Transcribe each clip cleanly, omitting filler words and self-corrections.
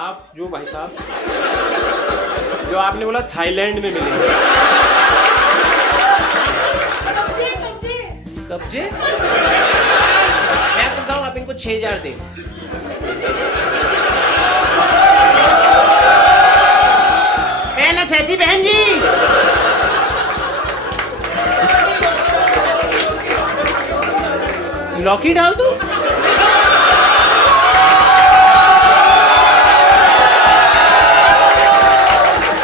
आप जो भाई साहब जो आपने बोला थाईलैंड में मिलेंगे। कब्जे मैं कहता हूँ आप इनको 6000 दें। ना सहती बहन जी लौकी डाल दो।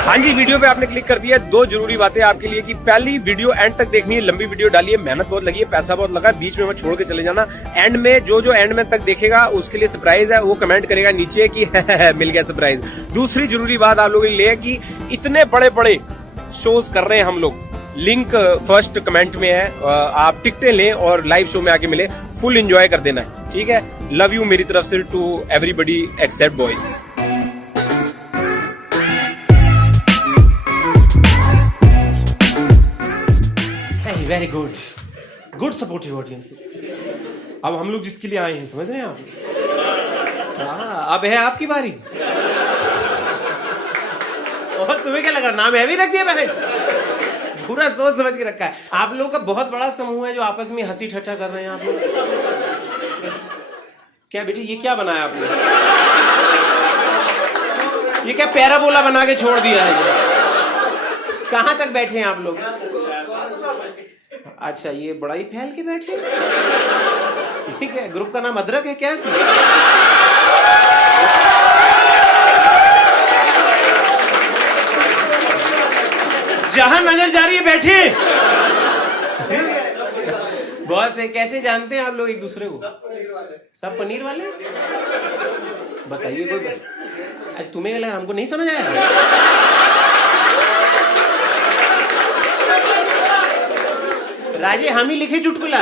हाँ जी, वीडियो पे आपने क्लिक कर दिया। दो जरूरी बातें आपके लिए कि पहली वीडियो एंड तक देखनी है, लंबी वीडियो डालिए, मेहनत बहुत लगी है, पैसा बहुत लगा, बीच में मत छोड़ के चले जाना। एंड में जो एंड में तक देखेगा उसके लिए सरप्राइज है, वो कमेंट करेगा नीचे कि मिल गया सरप्राइज। दूसरी जरूरी बात आप लोगों के लिए है कि इतने बड़े बड़े शोज कर रहे हैं हम लोग, लिंक फर्स्ट कमेंट में है, आप टिकटें लें और लाइव शो में आके मिले, फुल एंजॉय कर देना है, ठीक है। लव यू मेरी तरफ से to everybody except boys. Very good, good supportive audience. अब हम लोग जिसके लिए आए हैं समझ रहे हैं आप? हाँ, अब है आपकी बारी। और तुम्हें क्या लग रहा, नाम है भी रख दिया मैंने, पूरा सोच समझ के रखा है। आप लोगों का बहुत बड़ा समूह है जो आपस में हंसी ठट्ठा कर रहे हैं आप लोग। क्या बेटी ये क्या बनाया आपने? ये क्या पैराबोला बना के छोड़ दिया है? कहाँ तक बैठे हैं आप लोग? अच्छा, ये बड़ा ही फैल के बैठे। ठीक है, ग्रुप का नाम अदरक है क्या? जहां नजर जा रही है बैठे। बहुत से। कैसे जानते हैं आप लोग एक दूसरे को? सब पनीर वाले। बताइए कोई। अरे तुम्हें क्या लगा, हमको नहीं समझ आया? राजे हम ही लिखे चुटकुला।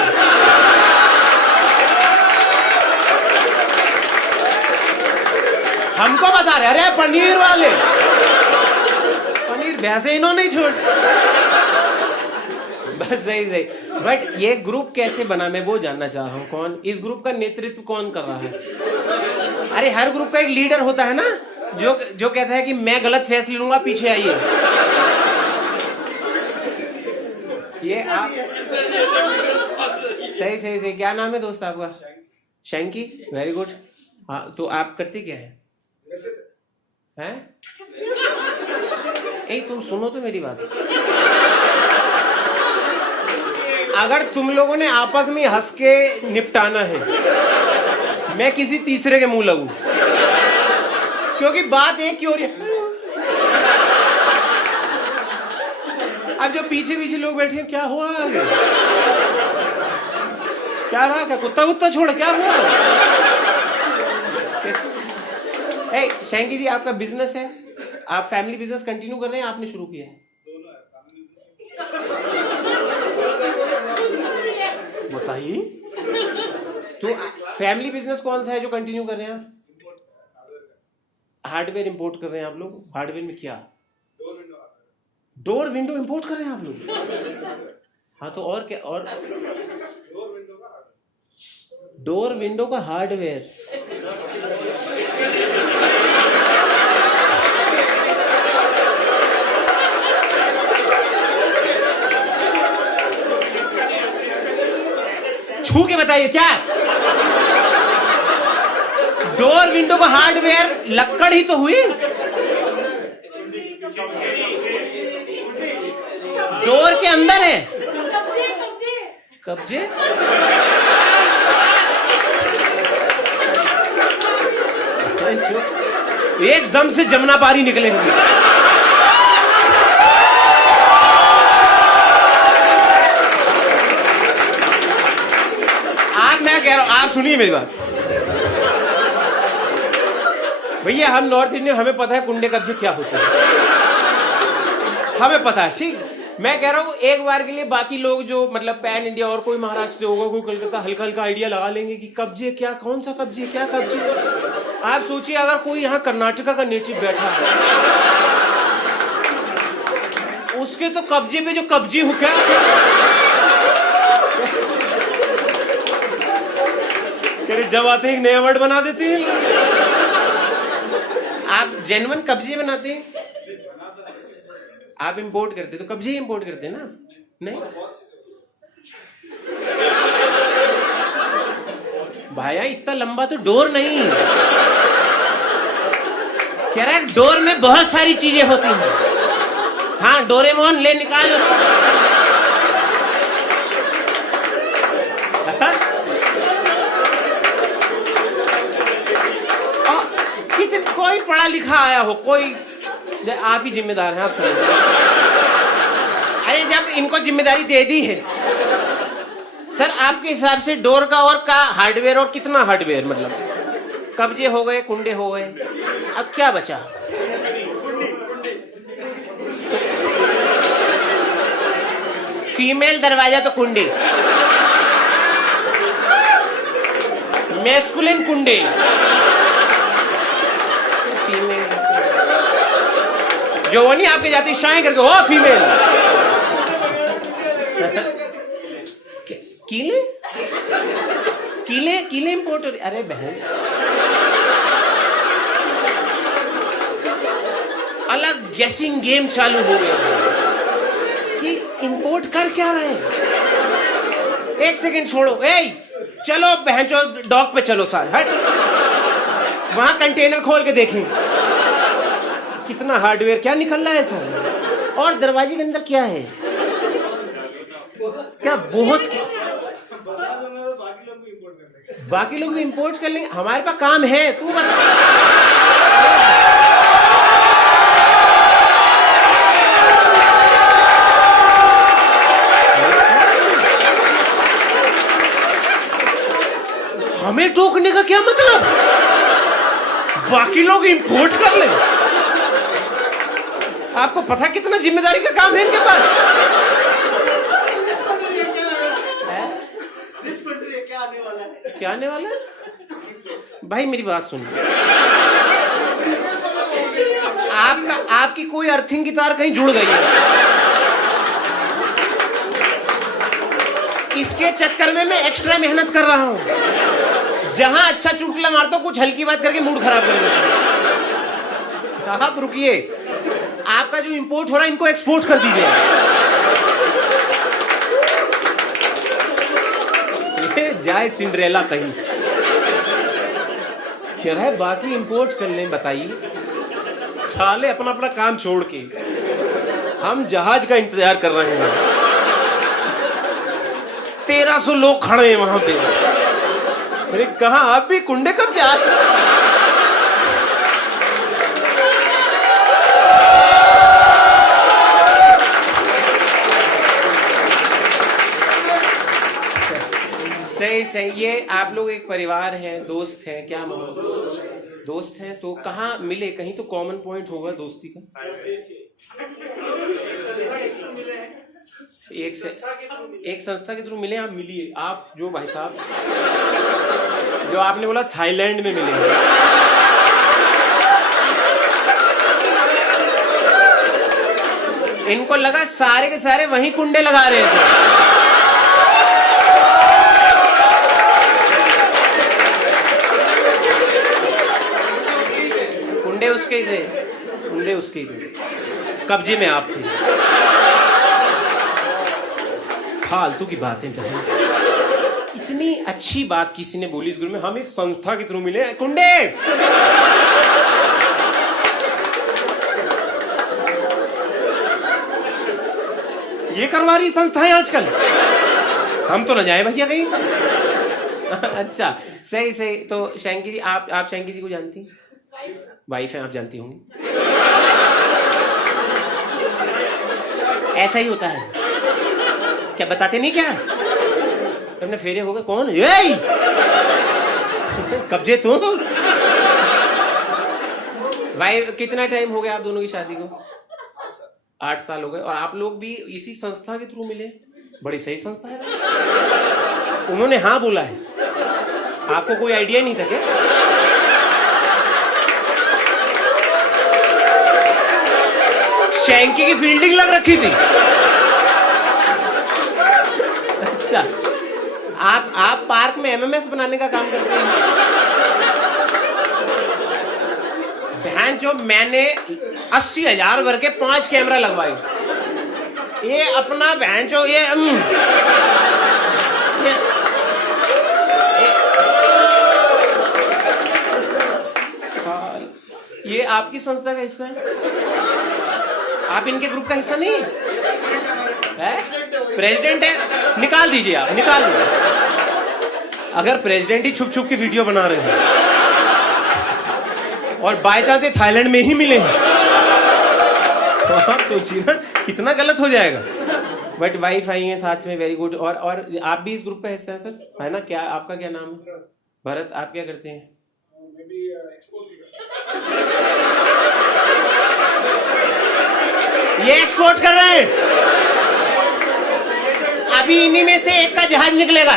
हमको बता रहे, अरे पनीर वाले, पनीर वैसे इन्होंने नहीं छोड़। बस सही सही। बट ये ग्रुप कैसे बना, मैं वो जानना चाह रहा हूँ। कौन इस ग्रुप का नेतृत्व कौन कर रहा है? अरे हर ग्रुप का एक लीडर होता है ना, जो कहता है कि मैं गलत फैसले लूंगा, पीछे आइए। ये आप सही सही सही। क्या नाम है दोस्त आपका? Shanky, very good. हाँ, तो आप करते क्या है? तुम सुनो तो मेरी बात। अगर तुम लोगों ने आपस में हंस के निपटाना है, मैं किसी तीसरे के मुंह लगूं, क्योंकि बात एक की हो रही है। अब जो पीछे पीछे लोग बैठे हैं, क्या हो रहा है? क्या रहा? क्या कुत्ता छोड़ क्या हुआ? शैंकी जी, आपका बिजनेस है, आप फैमिली बिजनेस कंटिन्यू कर रहे हैं, आपने शुरू किया है? बताइए तो फैमिली बिजनेस कौन सा है जो कंटिन्यू कर रहे हैं? हार्डवेयर इंपोर्ट कर रहे हैं आप लोग। हार्डवेयर में क्या? डोर विंडो इंपोर्ट कर रहे हैं आप लोग? हाँ, तो और क्या? और डोर विंडो का हार्डवेयर। छू के बताइए क्या? डोर विंडो का हार्डवेयर लक्कड़ ही तो हुई। डोर के अंदर है कब्जे। एकदम से जमुना पारी निकले होंगे। मैं कह रहा हूं, आप सुनिए मेरी बात। भैया हम नॉर्थ इंडियन, हमें पता है कुंडे कब्जे क्या होते हैं, हमें पता है, ठीक। मैं कह रहा हूँ एक बार के लिए बाकी लोग जो मतलब पैन इंडिया और कोई महाराष्ट्र से होगा, कोई कलकत्ता, हल्का हल्का आइडिया लगा लेंगे कि कब्जे क्या, कौन सा कब्जे, क्या कब्जे। आप सोचिए अगर कोई यहाँ कर्नाटका का नेटिव बैठा है, उसके तो कब्जे पे जो कब्जी हो क्या, जब आते हैं एक नया वर्ड बना देते हैं। आप जेन्युइन कब्जे बनाते हैं? आप इंपोर्ट करते तो कब्जे इंपोर्ट करते ना? नहीं भाया, इतना लंबा तो डोर नहीं। कह रहा है डोर में बहुत सारी चीजें होती हैं। हाँ, डोरेमोन ले निकाल उसको। कोई पढ़ा लिखा आया हो, कोई आप ही जिम्मेदार हैं, आप सुनिए। अरे जब इनको जिम्मेदारी दे दी है सर, आपके हिसाब से डोर का और का हार्डवेयर और कितना हार्डवेयर, मतलब कब्जे हो गए, कुंडे हो गए, अब क्या बचा? फीमेल दरवाजा तो कुंडी, मैस्कुलिन कुंडे, फीमेल जो वो नहीं आपके जाती शाये करके वो फीमेल। कीले कीले कीले इंपोर्ट हो रही। अरे बहन, अलग गेसिंग गेम चालू हो गया कि इंपोर्ट कर क्या रहे हैं। एक सेकंड छोड़ो, चलो बहन चो डॉक पे चलो सारे, हट वहां कंटेनर खोल के देखें कितना हार्डवेयर क्या निकल रहा है सर। और दरवाजे के अंदर क्या है, क्या बहुत क्या? बाकी लोग भी इंपोर्ट कर लेंगे, हमारे पास काम है, तू बता। हमें टोकने का क्या मतलब? बाकी लोग इंपोर्ट कर ले। आपको पता कितना जिम्मेदारी का काम है इनके पास? क्या आने वाला है? भाई मेरी बात सुनिए, आपकी कोई अर्थिंग की तार कहीं जुड़ गई है, इसके चक्कर में मैं एक्स्ट्रा मेहनत कर रहा हूं। जहां अच्छा चुटकुला मारता हूं, कुछ हल्की बात करके मूड खराब कर देता हूं। आप रुकिए, आपका जो इंपोर्ट हो रहा है इनको एक्सपोर्ट कर दीजिए। जाए सिंड्रेला कहीं। कह रहा है बाकी इंपोर्ट कर लें, बताइए साले अपना अपना काम छोड़ के हम जहाज का इंतजार कर रहे हैं। 1300 लोग खड़े हैं वहां पे। अरे कहा आप भी कुंडे कब जा? सही सही। ये आप लोग एक परिवार हैं, दोस्त हैं, क्या दोस्त हैं? तो कहाँ मिले? कहीं तो कॉमन पॉइंट होगा दोस्ती का। एक संस्था के थ्रू मिले। आप मिलिए, आप जो भाई साहब जो आपने बोला थाईलैंड में मिले। इनको लगा सारे के सारे वहीं कुंडे लगा रहे थे। उसके ही थे, कुंडे उसके ही थे, कब्जे में आप थे। फालतू की बातें बहन। इतनी अच्छी बात किसी ने बोली इस गुरु में, हम एक संस्था के थ्रू मिले कुंडे। ये करवा रही संस्थाएं आजकल, हम तो न जाए भैया कहीं। अच्छा सही सही। तो शैंकी जी, आप शैंकी जी को जानती? वाइफ है, आप जानती होंगी। ऐसा ही होता है क्या? बताते नहीं क्या? तुमने फेरे हो गए? कौन? ये कब्जे तुम? वाइफ, कितना टाइम हो गया आप दोनों की शादी को? 8 साल हो गए। और आप लोग भी इसी संस्था के थ्रू मिले? बड़ी सही संस्था है। उन्होंने हाँ बोला है, आपको कोई आइडिया नहीं था क्या? शैंकी की फील्डिंग लग रखी थी। अच्छा, आप पार्क में एमएमएस बनाने का काम करते हैं? बहन जो मैंने 80,000 भर के 5 कैमरा लगवाए, ये अपना बहन जो ये आपकी संस्था का हिस्सा है? आप इनके ग्रुप का हिस्सा नहीं है? प्रेसिडेंट है? निकाल दीजिए, आप निकाल दीजिए। अगर प्रेसिडेंट ही छुप छुप के वीडियो बना रहे हैं और बाय चांस थाईलैंड में ही मिले हैं, तो आप सोचिए ना कितना गलत हो जाएगा। बट वाइफ आई है साथ में, वेरी गुड। और आप भी इस ग्रुप का हिस्सा है सर, है ना? क्या आपका क्या नाम है? भरत, आप क्या करते हैं? ये एक्सपोर्ट कर रहे हैं। अभी इन्हीं में से एक का जहाज निकलेगा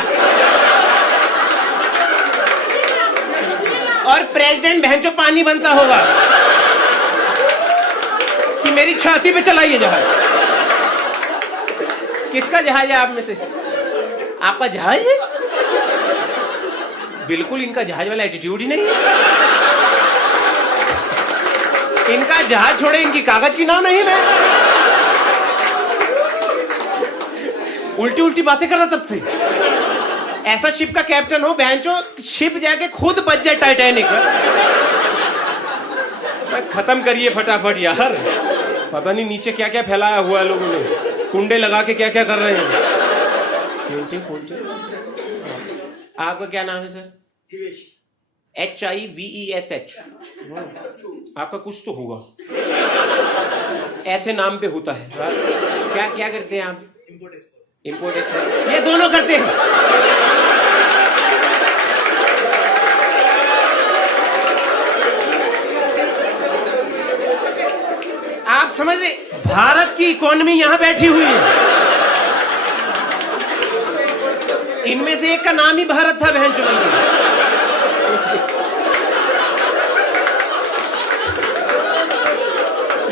और प्रेसिडेंट बहन जो पानी बनता होगा कि मेरी छाती पे चलाइए जहाज। किसका जहाज है आप में से? आपका जहाज है? बिल्कुल इनका जहाज वाला एटीट्यूड ही नहीं है। इनका जहाज छोड़े इनकी कागज की नाव नहीं है। उल्टी उल्टी बातें कर रहा तब से। ऐसा शिप का कैप्टन हो बहनचो, शिप जाके खुद बच जाए टाइटैनिक। खत्म करिए फटाफट यार, पता नहीं नीचे क्या क्या फैलाया हुआ है लोगों ने, कुंडे लगा के क्या क्या कर रहे हैं। आपका क्या नाम है सर? HIVESH। आपका कुछ तो होगा, ऐसे नाम पे होता है। क्या क्या करते हैं आप? Import export. ये दोनों करते हैं। आप समझ रहे, भारत की इकोनॉमी यहां बैठी हुई है, इनमें से एक का नाम ही भारत था बहन चुनी।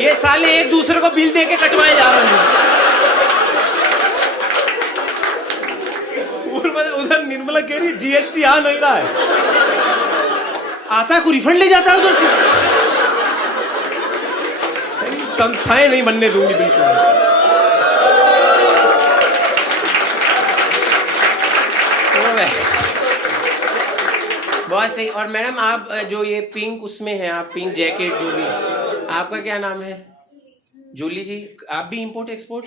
ये साले एक दूसरे को बिल दे के कटवाए जा रहे हैं। उधर निर्मला कह रही GST आ नहीं रहा है, आता को रिफंड ले जाता है उधर से। संस्थाएं नहीं बनने दूंगी बिल्कुल। बहुत सही। और मैडम आप जो ये पिंक उसमें है, आप पिंक जैकेट जो भी, आपका क्या नाम है? जूली जी। आप भी इंपोर्ट एक्सपोर्ट?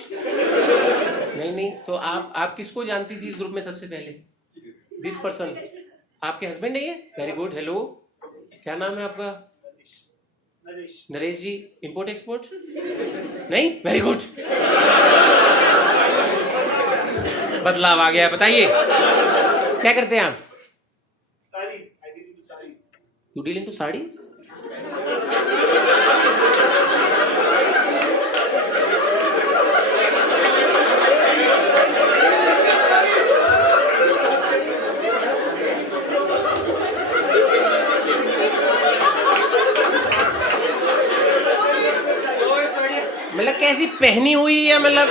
नहीं, तो आप किसको जानती थी इस ग्रुप में सबसे पहले? दिस पर्सन आपके हस्बैंड नहीं है? Very good. हेलो, क्या नाम है आपका? नरेश जी। इंपोर्ट एक्सपोर्ट नहीं? वेरी गुड, बदलाव आ गया। बताइए क्या करते हैं आप? You deal into sarees? मतलब कैसी पहनी हुई है, मतलब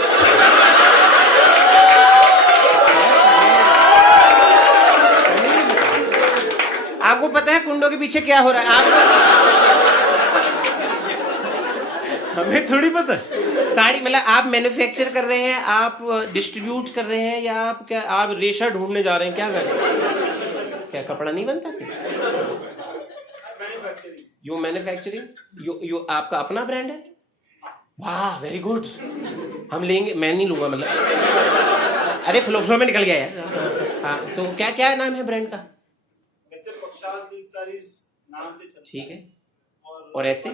आपको पता है कुंडों के पीछे क्या हो रहा है? हमें थोड़ी पता। साड़ी मतलब आप मैन्युफैक्चर कर रहे हैं, आप डिस्ट्रीब्यूट कर रहे हैं, या आप क्या, आप रेशा ढूंढने जा रहे हैं? क्या कर रहे हैं? क्या कपड़ा नहीं बनता? यू मैन्युफैक्चरिंग, यू आपका अपना ब्रांड है? वाह, वेरी गुड। हम लेंगे, मैं नहीं लूंगा मतलब। अरे फ्लो में निकल गया यार। हाँ, तो क्या क्या नाम है ब्रांड का? नाम से ठीक है। और ऐसे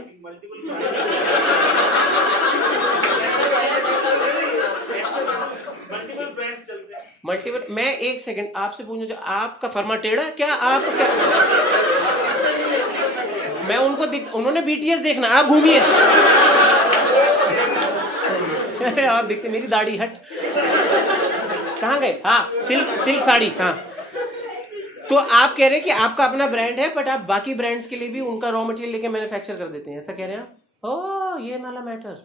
मल्टीपल। मैं एक सेकंड आपसे पूछना चाहूँ, आपका फर्मा टेढ़ा क्या? आप क्या? मैं उनको उन्होंने BTS देखना, आप घूमिए। आप देखते मेरी दाढ़ी हट। कहाँ गए? हाँ, सिल्क साड़ी। हाँ, तो आप कह रहे हैं कि आपका अपना ब्रांड है, बट आप बाकी ब्रांड्स के लिए भी उनका रॉ मटेरियल लेके मैन्युफैक्चर कर देते हैं, ऐसा कह रहे हैं आप? ओह, ये वाला मैटर।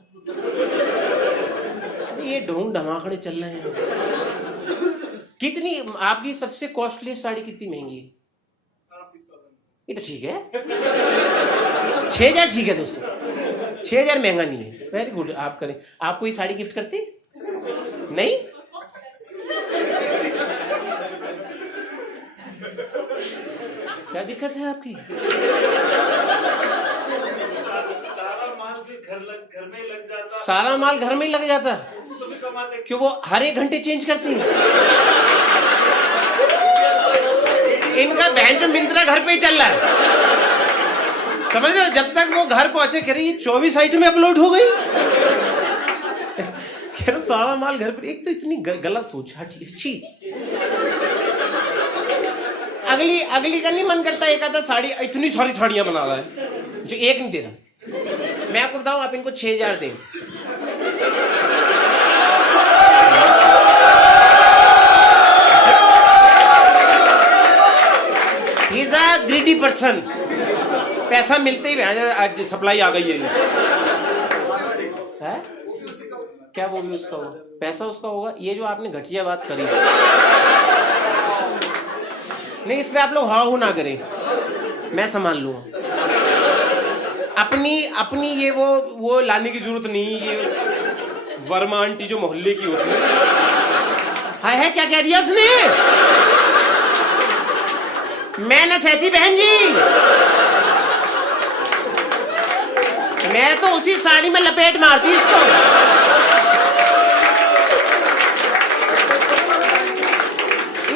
ये ढूंढ धमाकड़े चल रहे हैं। कितनी आपकी सबसे कॉस्टली साड़ी कितनी महंगी है? ये तो ठीक है। 6,000 ठीक है दोस्तों, 6,000 महंगा नहीं है। वेरी गुड, आप करें। आप कोई साड़ी गिफ्ट करते नहीं? क्या दिक्कत है आपकी? घर में लग जाता, सारा माल घर में ही लग जाता। तो भी कमाते। क्यों, वो हर एक घंटे चेंज करती हैं? इनका बहन जो मिंत्रा घर पे ही चल रहा है, समझ रहे हो? जब तक वो घर पहुंचे कह रही ये 24 आइटमें अपलोड हो गई। कह रहा सारा माल घर पे। एक तो इतनी गलत सोच। अच्छी अगली का नहीं मन करता, एक आधा साड़ी, इतनी सारी साड़ियां बना रहा है जो एक नहीं दे रहा। मैं आपको बताऊं, आप इनको 6,000 दें, he is a greedy person. पैसा मिलते ही आज सप्लाई आ गई है। क्या वो भी उसका होगा? पैसा उसका होगा। ये जो आपने घटिया बात करी, नहीं, इस पे आप लोग हाँ ना करें, मैं संभाल लूंगा। अपनी ये वो लाने की जरूरत नहीं। ये वर्मा आंटी जो मोहल्ले की होती है। हाय है, क्या कह दिया उसने? मैं न सहती बहन जी, मैं तो उसी साड़ी में लपेट मारती इसको।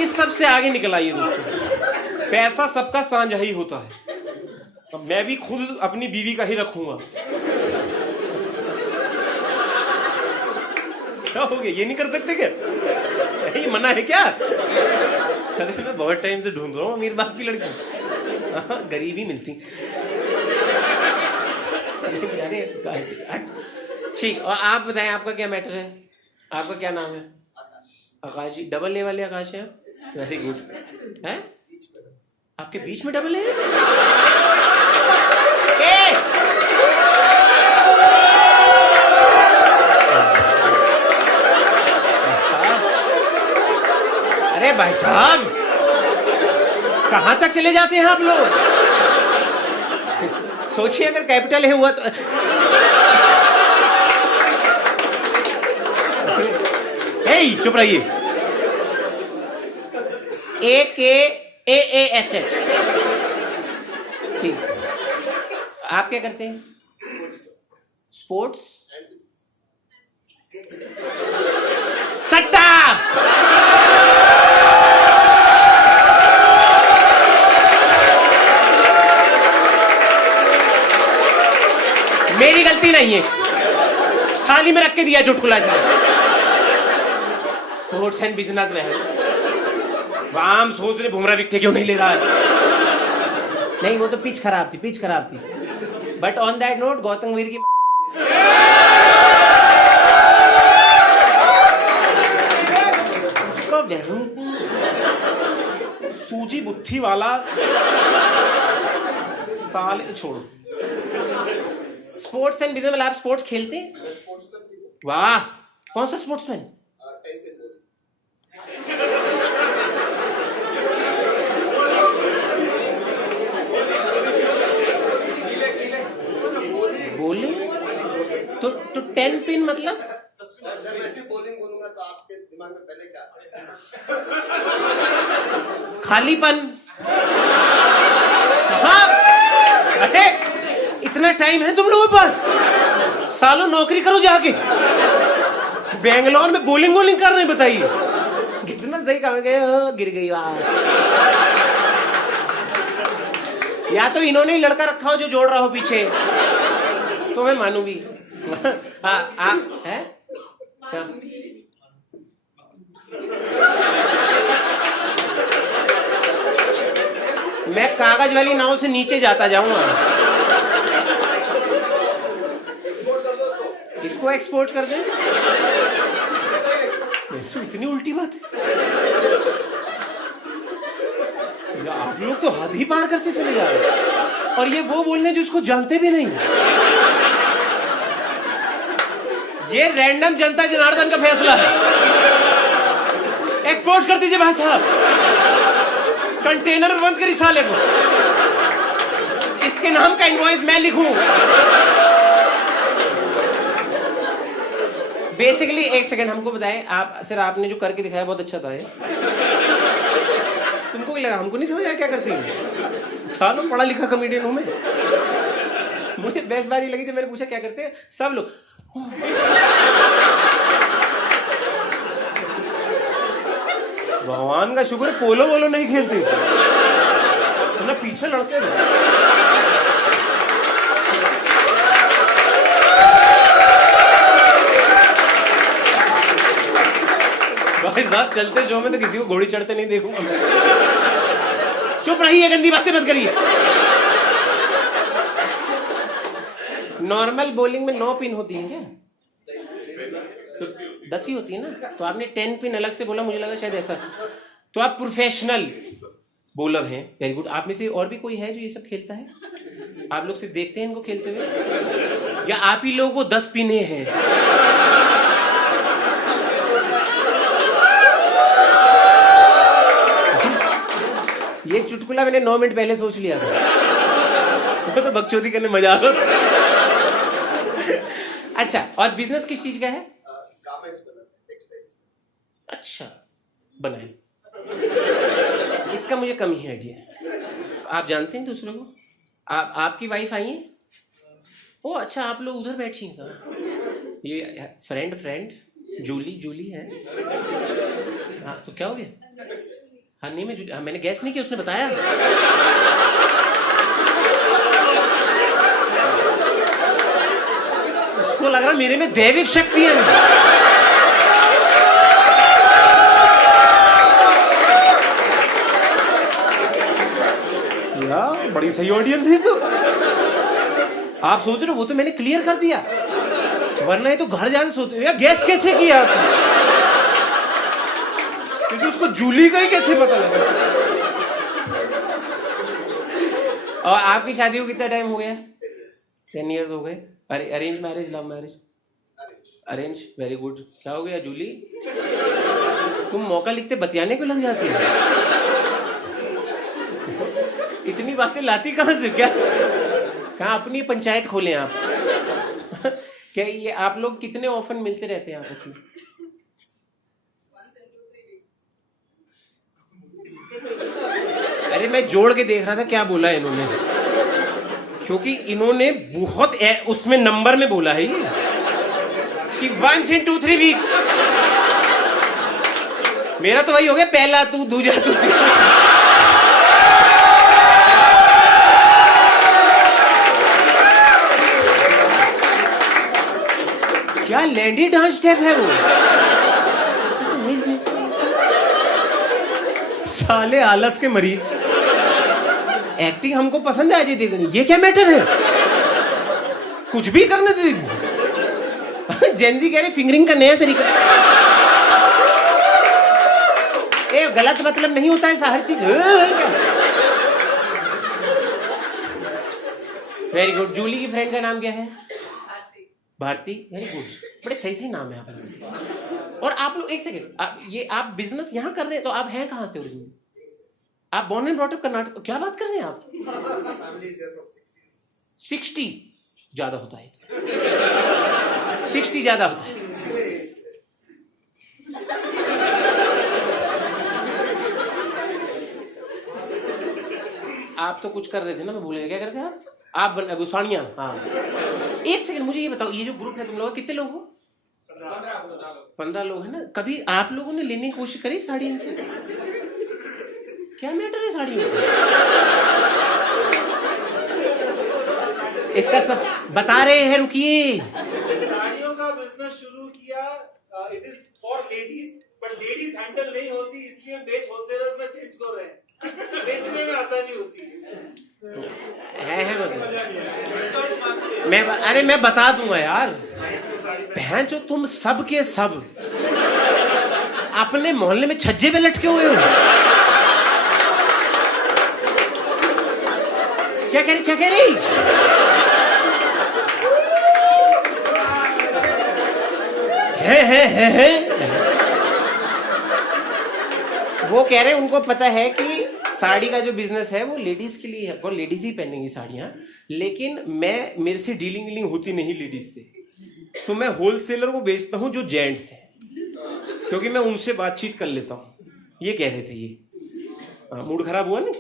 इस सब से आगे निकल आइए दोस्तों, पैसा सबका साझा ही होता है। अब मैं भी खुद अपनी बीवी का ही रखूंगा। क्या हो गया, ये नहीं कर सकते क्या? ये मना है क्या? अरे मैं बहुत टाइम से ढूंढ रहा हूँ अमीर बाप की लड़की, गरीब ही मिलती। अरे ठीक। और आप बताएं, आपका क्या मैटर है? आपका क्या नाम है? आकाश जी। डबल ए वाले आकाश है? Very good. है आपके बीच में डबल ए? अरे भाई साहब, कहां तक चले जाते हैं आप लोग? सोचिए अगर कैपिटल है हुआ तो। चुप रहिए। AKAASH। ठीक। आप क्या करते हैं? स्पोर्ट्स। सट्टा। मेरी गलती नहीं है, थाली में रख के दिया चुटकुला से। स्पोर्ट्स एंड बिजनेस में है। हम सोच रहे बुमराह विकेट क्यों नहीं ले रहा है। नहीं, वो तो पिच खराब थी, पिच खराब थी। But on that note, Gautam Veer की सूजी बुत्थी वाला साल छोड़ो। स्पोर्ट्स एंड बिजनेस, आप स्पोर्ट्स खेलते हैं? वाह, कौन सा स्पोर्ट्समैन? बॉलिंग तो 10 पिन मतलब? जब ऐसी बॉलिंग बोलूंगा तो आपके दिमाग में पहले क्या आता है? खालीपन। हाँ, अरे इतना टाइम है तुम लोगों के पास? सालों नौकरी करो जाके। बेंगलोर में बॉलिंग कर रहे हैं, बताइए कितना सही काम है। गिर गई वहां। या तो इन्होंने ही लड़का रखा हो जो जोड़ रहा हो पीछे, तो मैं मानू भी। है क्या? मैं कागज वाली नाव से नीचे जाता जाऊंगा। इसको एक्सपोर्ट कर दे। इतनी उल्टी बात है। आप लोग तो हद ही पार करते चले जा रहे हैं। और ये वो बोल रहे हैं जिसको जानते भी नहीं। ये रैंडम जनता जनार्दन का फैसला है। एक्सपोर्ट कर दीजिए भाई साहब, कंटेनर बंद करी साले को। इसके नाम का इनवॉइस मैं लिखूं? बेसिकली एक सेकंड हमको बताएं, आप सर आपने जो करके दिखाया बहुत अच्छा था ये। तुमको क्या लगा हमको नहीं समझ आया क्या करती हूँ? सालों पढ़ा लिखा कॉमेडियन हूं मैं। मुझे बेस्ट बात ये लगी जब मैंने पूछा क्या करते हैं, सब लोग भगवान का शुक्र है पोलो वोलो नहीं खेलते तो ना पीछे लड़के भाई साहब चलते शो में तो किसी को घोड़ी चढ़ते नहीं देखूंगा मैं। चुप रहिए, गंदी बातें मत करिए। नॉर्मल बॉलिंग में 9 पिन होती हैं क्या? 10 ही होती है ना? तो आपने 10 पिन अलग से बोला, मुझे लगा शायद ऐसा। तो आप प्रोफेशनल बॉलर हैं, वेरी गुड। आप में से और भी कोई है जो ये सब खेलता है? आप लोग सिर्फ देखते हैं इनको खेलते हुए, या आप ही लोगों को 10 पिने हैं? ये चुटकुला मैंने 9 मिनट पहले सोच लिया था। वो तो बकचोदी करने मजा आ रहा था। अच्छा, और बिजनेस किस चीज का है? गारमेंट्स बनाते, टेक्सटाइल्स। अच्छा, बनाए। इसका मुझे कम ही आइडिया। आप जानते हैं दूसरों को? आपकी वाइफ आई है? ओ अच्छा, आप लोग उधर बैठी हैं सर। ये फ्रेंड जूली है। हाँ तो क्या हो गया? हाँ नहीं मैं जूली, मैंने गैस नहीं किया, उसने बताया। उसको लग रहा मेरे में दैविक शक्ति है। यार बड़ी सही ऑडियंस है। तो आप सोच रहे हो वो तो मैंने क्लियर कर दिया, वरना ये तो घर जाके सोचते यार गैस कैसे किया क्योंकि उसको जूली का ही कैसे पता लगा। और आपकी शादी को कितना टाइम हो गया? 10 years हो गए। अरे arrange marriage, love marriage? Arrange, very good. क्या हो गया जूली, तुम मौका लिखते बतियाने को लग जाती है? इतनी बातें लाती कहां से? क्या कहाँ अपनी पंचायत खोलें आप? क्या ये आप लोग कितने ऑफन मिलते रहते हैं आपस में? अरे मैं जोड़ के देख रहा था क्या बोला है इन्होंने, क्योंकि इन्होंने बहुत उसमें नंबर में बोला है ये कि 1 in 2 3 weeks। मेरा तो वही हो गया, पहला तू, दूजा तू। क्या लैंडी डांस स्टेप है वो? साले आलस के मरीज। एक्टिंग हमको पसंद है अजय देवगन, ये क्या मैटर है? कुछ भी करने दे। जेनजी कह रहे फिंगरिंग का नया तरीका। ए गलत मतलब नहीं होता है हर चीज। Very good. जूली की फ्रेंड का नाम क्या है? भारती। वेरी गुड, बड़े सही सही नाम है आप लोग। और आप लोग एक सेकंड, ये आप बिजनेस यहाँ कर रहे हैं तो आप हैं कहाँ से ओरिजिनल? आप born and brought up Karnataka? क्या बात कर रहे हैं आप? 60 ज्यादा होता है, 60 ज्यादा होता है। आप तो कुछ कर रहे थे ना, मैं भूल गया क्या करते थे आप गुसानिया। हाँ एक सेकंड मुझे ये बताओ, ये जो ग्रुप है तुम लोग कितने लोग हो? 15 लोग है ना। कभी आप लोगों ने लेने की कोशिश करी साड़ी इनसे? क्या मैटर है साड़ी में? इसका सब बता रहे हैं, रुकिए। साड़ियों का बिजनेस शुरू किया, it is for ladies, but ladies handle नहीं होती, इसलिए बेच होलसेलर्स में चेंज कर रहे हैं। बेचने में आसानी होती है। मैं बता दूंगा यार। बहन जो तुम सब के सब अपने मोहल्ले में छज्जे पे लटके हुए हो। क्या कह रही? है। वो कह रहे उनको पता है कि साड़ी का जो बिजनेस है वो लेडीज के लिए है, वो लेडीज ही पहनेंगी साड़ियाँ, लेकिन मेरे से डीलिंग होती नहीं लेडीज से, तो मैं होलसेलर को बेचता हूँ जो जेंट्स है, क्योंकि मैं उनसे बातचीत कर लेता हूँ। ये कह रहे थे ये। मूड खराब हुआ नहीं?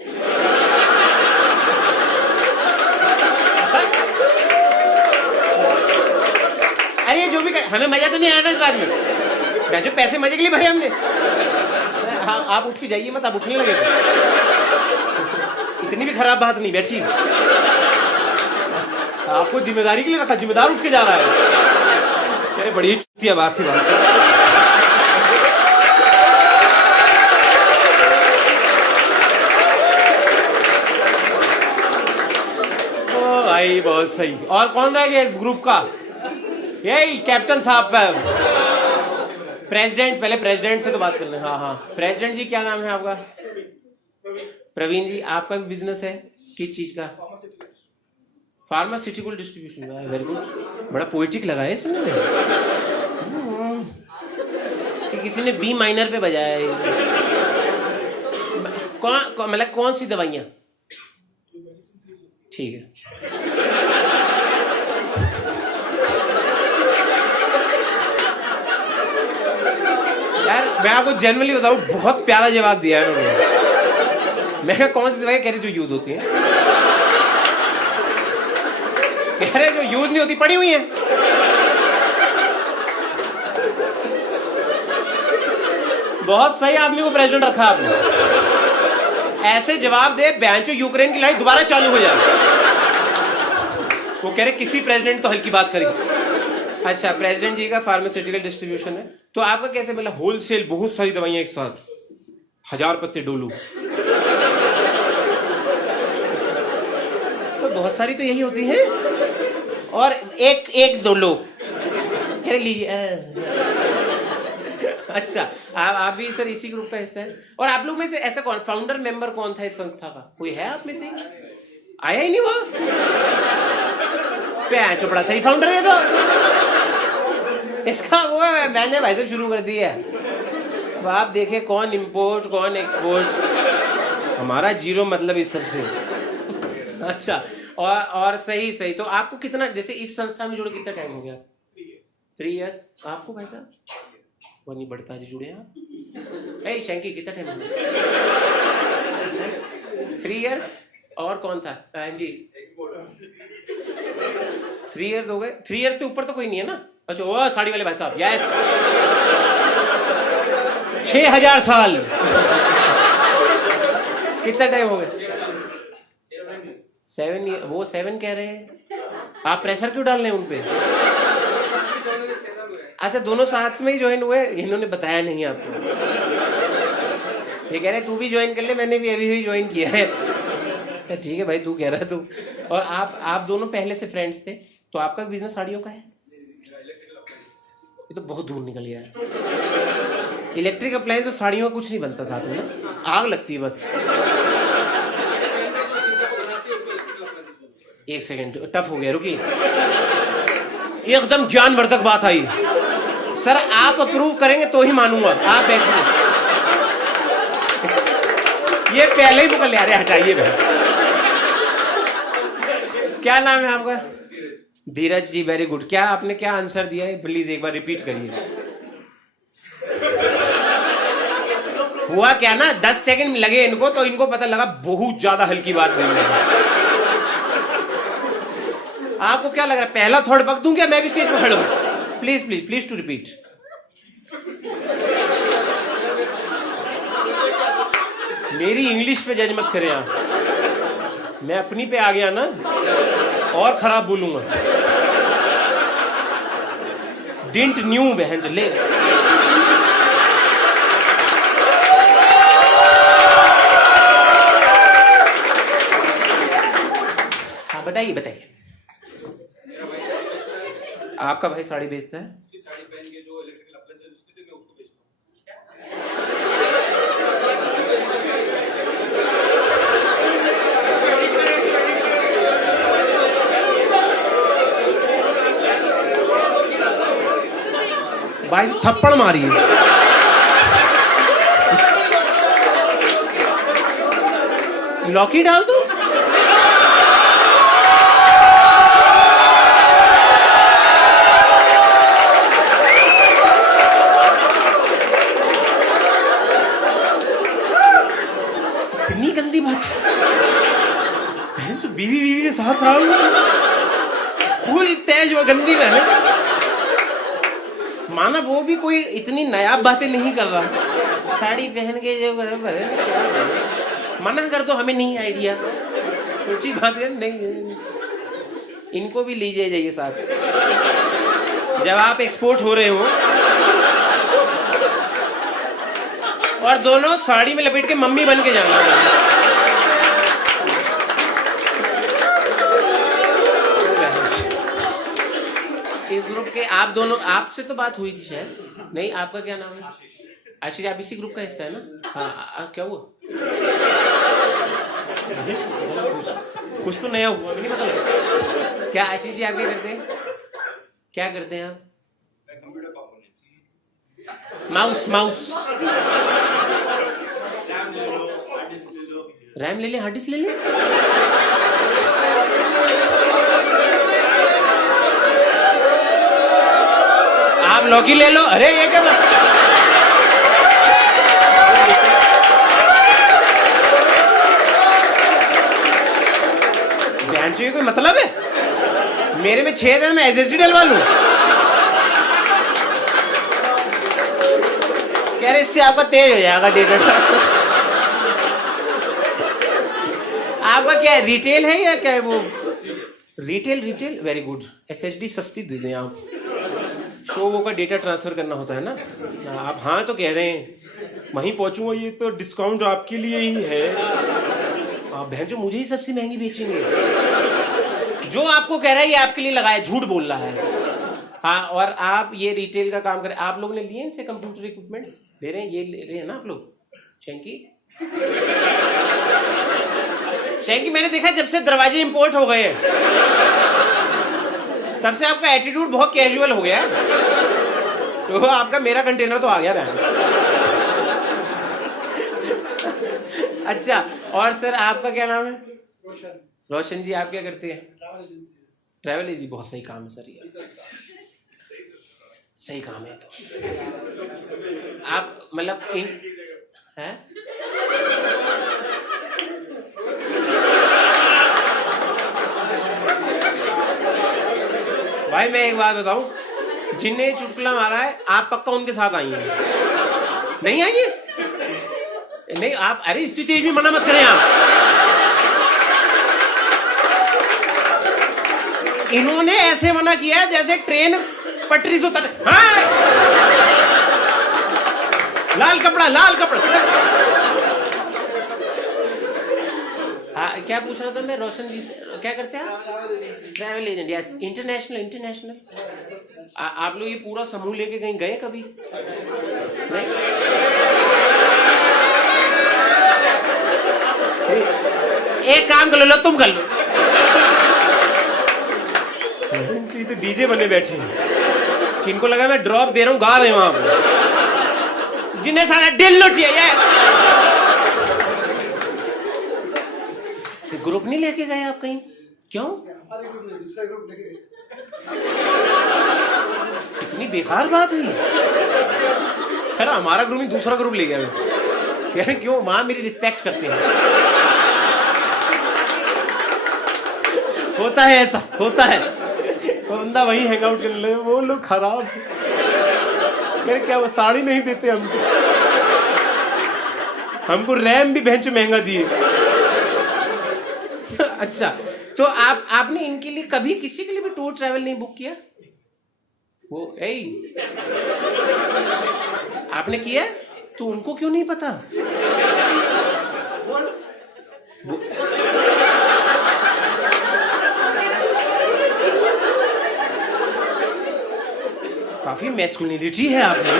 अरे जो भी हमें मजा तो नहीं आया ना इस बात में, मैं जो पैसे मजे के लिए भरे हमने। हाँ, आप उठ के जाइए मत, आप उठने लगे थे। इतनी भी खराब बात नहीं, बैठिए। आपको जिम्मेदारी के लिए रखा, जिम्मेदार उठ के जा रहा है। अरे बड़ी चुतिया बात थी बात। भाई बहुत सही। और कौन रह गया इस ग्रुप का? यही कैप्टन साहब का प्रेसिडेंट। पहले प्रेसिडेंट से तो बात कर लें। हाँ, प्रेसिडेंट जी क्या नाम है आपका? प्रवीण जी। आपका भी बिजनेस है किस चीज का? फार्मास्यूटिकल डिस्ट्रीब्यूशन का। वेरी गुड, बड़ा पोएटिक लगा है सुनने में। किसी ने बी माइनर पे बजाया है। मतलब कौन सी दवाइयाँ? ठीक है। यार मैं आपको जनरली बताऊं, बहुत प्यारा जवाब दिया है उन्होंने। मैं कहा कौन सी दवाई? कह रहे जो यूज होती है। कह रहे जो यूज नहीं होती पड़ी हुई है। बहुत सही आदमी को प्रेसिडेंट रखा आपने। ऐसे जवाब दे बैंचो यूक्रेन की लड़ाई दोबारा चालू हो जाए। वो कह रहे किसी प्रेसिडेंट तो हल्की बात करी। अच्छा, प्रेसिडेंट जी का फार्मास्यूटिकल डिस्ट्रीब्यूशन है, तो आपका कैसे मतलब होलसेल बहुत सारी दवाइयां एक साथ, 1000 पत्ते डोलू? तो बहुत सारी तो यही होती है। और एक दो लो कह रहे लीजिए। अच्छा, आप भी सर इसी ग्रुप का हिस्सा है। और आप लोग में से ऐसा कौन फाउंडर मेंबर कौन था इस संस्था का? कोई है आप में से? आया ही नहीं वो। बड़ा सही फाउंडर है तो इसका। वो मैंने भाई साहब शुरू कर दिया है। अब आप देखे कौन इंपोर्ट कौन एक्सपोर्ट, हमारा जीरो मतलब इस सबसे। अच्छा, और सही। तो आपको कितना, जैसे इस संस्था में जुड़े कितना टाइम हो गया? 3 इयर्स। आपको भाई साहब? वो नहीं बढ़ता जी, जुड़े आप। शंकी कितना टाइम हो गया? 3 इयर्स। और कौन था? जी 3 इयर्स हो गए। 3 इयर्स से ऊपर तो कोई नहीं है ना? अच्छा, वो साड़ी वाले भाई साहब। यस, 6000 साल। कितना टाइम हो गया? 7 ईयर। वो 7 कह रहे हैं, आप प्रेशर क्यों डाल रहे हैं उन पे? अच्छा, दोनों साथ में ही ज्वाइन हुए। इन्होंने बताया नहीं आपको। ये कह रहे तू भी ज्वाइन कर ले, मैंने भी अभी ज्वाइन किया है। ठीक है भाई, तू कह रहा है तू। और आप दोनों पहले से फ्रेंड्स थे, तो आपका बिजनेस साड़ियों का है? ये तो बहुत दूर निकल गया है। इलेक्ट्रिक अप्लायंस और साड़ियों का कुछ नहीं बनता साथ में ना, आग लगती है बस। एक सेकेंड, टफ हो गया, रुकिए। एकदम ज्ञानवर्धक बात आई सर, आप अप्रूव करेंगे तो ही मानूंगा। आप बैठिए। ये पहले ही बुकल ले आ रहे, हटाइए भाई। क्या नाम है आपका? धीरज जी। Very good. क्या आपने क्या आंसर दिया है? प्लीज एक बार रिपीट करिए। हुआ क्या ना, 10 सेकंड लगे इनको, तो इनको पता लगा बहुत ज्यादा हल्की बात नहीं है। आपको क्या लग रहा है, पहला थर्ड बक दूं क्या? मैं भी स्टेज पर खड़ा हूं। Please to repeat. मेरी इंग्लिश पे जज मत करें आप। मैं अपनी पे आ गया ना, और खराब बोलूंगा। डिंट न्यू बहन ले। हाँ बताइए। आपका भाई साड़ी बेचता है? साड़ी पहन के जो इलेक्ट्रिकल अप्लायंसेस उसके थे, मैं उसको बेचता हूं। भाई थप्पड़ मारिए। लौकी डाल दो। इतनी गंदी बात जो बीवी के साथ फुल तेज व गंदी बहन। माना वो भी कोई इतनी नायाब बातें नहीं कर रहा, साड़ी पहन के जो मना कर दो, हमें नहीं आइडिया, सोची बात है नहीं। इनको भी लीजिए जाइए साथ जब आप एक्सपोर्ट हो रहे हो, और दोनों साड़ी में लपेट के मम्मी बन के जाना। इस ग्रुप के आप दोनों, आपसे तो बात हुई थी शायद, नहीं? आपका क्या नाम है? आशीष। आप इसी ग्रुप का हिस्सा है ना? हाँ, क्या हुआ? कुछ तो नया हुआ, नहीं पता लगा। क्या आशीष जी आप क्या करते हैं? क्या करते हैं आप? माउस रैम ले ले, हार्ड डिस्क ले ले। आप लौकी ले लो। अरे ये क्या बात? ध्यान से कोई मतलब है? मेरे में 6 दिन में SSD डलवा लूं? कह रहे इससे आपका तेज हो जाएगा डेटा। आपका क्या है, रिटेल है या क्या है वो? Retail very good. SSD सस्ती दे दें आप, शो वो का डेटा ट्रांसफर करना होता है ना। आप हाँ तो कह रहे हैं, वहीं पहुंचूंगा, ये तो डिस्काउंट आपके लिए ही है। आप बहन जो मुझे ही सबसे महंगी बेचेंगे। जो आपको कह रहा है ये आपके लिए लगाया, झूठ बोल रहा है। हाँ, और आप ये रिटेल का काम करें। आप लोगों ने लिए इनसे कंप्यूटर इक्विपमेंट ले रहे हैं? ये ले रहे हैं ना आप लोग? शैंकी मैंने देखा जब से दरवाजे इंपोर्ट हो गए हैं, तब से आपका एटीट्यूड बहुत कैजुअल हो गया है। तो आपका मेरा कंटेनर तो आ गया बहन। अच्छा, और सर आपका क्या नाम है? रोशन जी। आप क्या करते हैं? Travel agency. बहुत सही काम है सर, ये सही काम है। तो आप मतलब है? भाई मैं एक बात बताऊं, जिनने चुटकुला मारा है आप पक्का उनके साथ आई हैं। नहीं आई है? नहीं आप, अरे इतनी तेज भी मना मत करें आप। इन्होंने ऐसे मना किया जैसे ट्रेन पटरी से उतर। हाँ! लाल कपड़ा। हाँ, क्या पूछ रहा था मैं रोशन जी से? क्या करते हैं आप? Travel agent. Yes, international. आप लोग ये पूरा समूह लेके कहीं गए कभी? नहीं? एक काम कर लो, तुम कर लो। तो डीजे बने बैठे हैं, इनको लगा मैं ड्रॉप दे रहा हूँ, गा रहे हैं वहां पर, जिन्हें सारा दिल लुटिया। ग्रुप नहीं लेके गए आप कहीं? क्यों? इतनी बेकार बात है। अरे हमारा ग्रुप ही दूसरा ग्रुप ले गया। मैं क्यों? वहां मेरी रिस्पेक्ट करते हैं। होता है ऐसा, होता है। वो बंदा वही हैंग आउट करने लगे, वो लोग खराब। मेरे क्या वो साड़ी नहीं देते हमको रैम भी भैंचो महंगा दिए। अच्छा, तो आपने इनके लिए कभी किसी के लिए भी टूर ट्रैवल नहीं बुक किया? वो आपने किया तो उनको क्यों नहीं पता? काफी मैस्कुलिनिटी है आप में।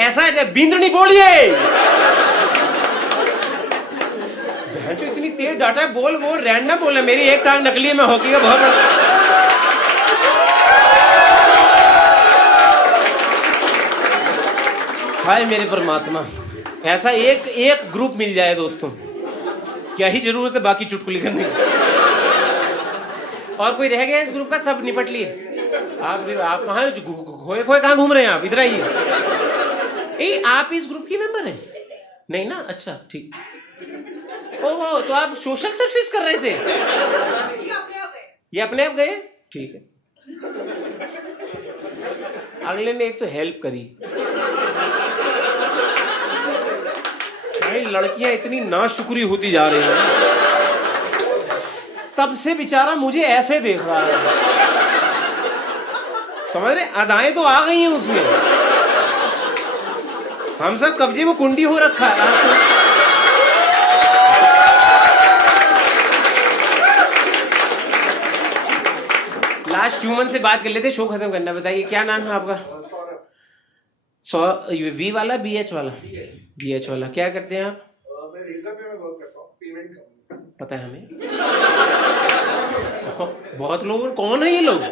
ऐसा है, बिंद्र नहीं बोलिए। जो इतनी तेज डाटा है, बोल वो रैंडम बोल। मेरी एक टांग नकली है, मैं हॉकी का बहुत बड़ा। हाय मेरे परमात्मा। ऐसा एक ग्रुप मिल जाए दोस्तों, क्या ही जरूरत है बाकी चुटकुली करने की। और कोई रह गया इस ग्रुप का? सब निपट लिए? आप कहाँ खोए खोए कहाँ घूम रहे हैं आप? इधर आइए। आप इस ग्रुप की मेंबर हैं? नहीं ना, अच्छा ठीक। ओहो, तो आप सोशल सर्विस कर रहे थे? ये अपने आप गए? ठीक है। अगले ने एक तो हेल्प करी। भाई लड़कियां इतनी नाशुक्री होती जा रही हैं, तब से बेचारा मुझे ऐसे देख रहा है। समझ रहे? अदाएं तो आ गई हैं उसमें, हम सब कब्जे में कुंडी हो रखा है। लास्ट ह्यूमन से बात कर लेते, शो खत्म करना। बताइए क्या नाम है आपका? वी वाला BH वाला? BH वाला। क्या करते हैं आप? मैं रेजर पे वर्क करता हूँ, पेमेंट कंपनी। पता है हमें। बहुत लोग। कौन है ये लोग?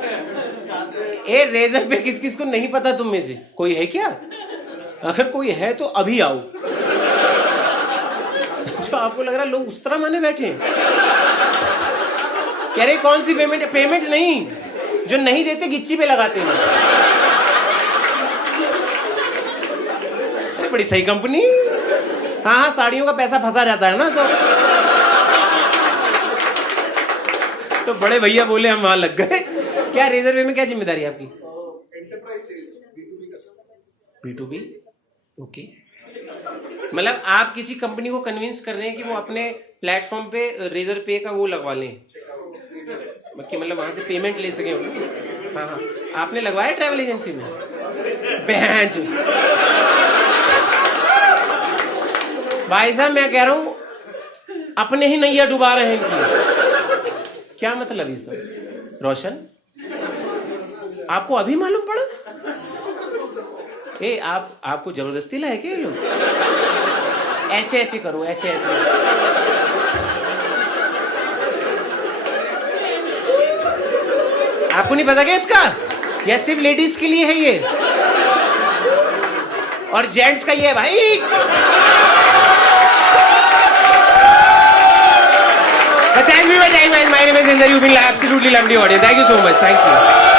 रेजर पे किस किस को नहीं पता तुम में से? कोई है क्या? अगर कोई है तो अभी आओ। जो आपको लग रहा है लोग उस तरह माने बैठे हैं। कह रहे कौन सी पेमेंट? पेमेंट नहीं, जो नहीं देते गिच्ची पे लगाते हैं। बड़ी सही कंपनी। हाँ, साड़ियों का पैसा फंसा रहता है ना, तो बड़े भैया बोले हम वहां लग गए। क्या रेजर पे में क्या जिम्मेदारी है आपकी? Enterprise sales, B2B customer. B2B, okay. मतलब आप किसी कंपनी को कन्विंस कर रहे हैं कि वो अपने प्लेटफॉर्म पे रेजर पे का वो लगवा लें, कि मतलब वहां से पेमेंट ले सके। हाँ हाँ, आपने लगवाया ट्रैवल एजेंसी में? बेंच भाई साहब, मैं कह रहा हूं अपने ही नैया डुबा रहे हैं इनकी। क्या मतलब ये सब? रोशन, आपको अभी मालूम पड़ा? आपको जबरदस्ती लाए क्या ये लोग? ऐसे ऐसे करो, ऐसे ऐसे। आपको नहीं पता क्या इसका? यह सिर्फ लेडीज के लिए है ये, और जेंट्स का ये है भाई। Thank you, my name is Inder. You've been absolutely lovely audience. Thank you so much. Thank you.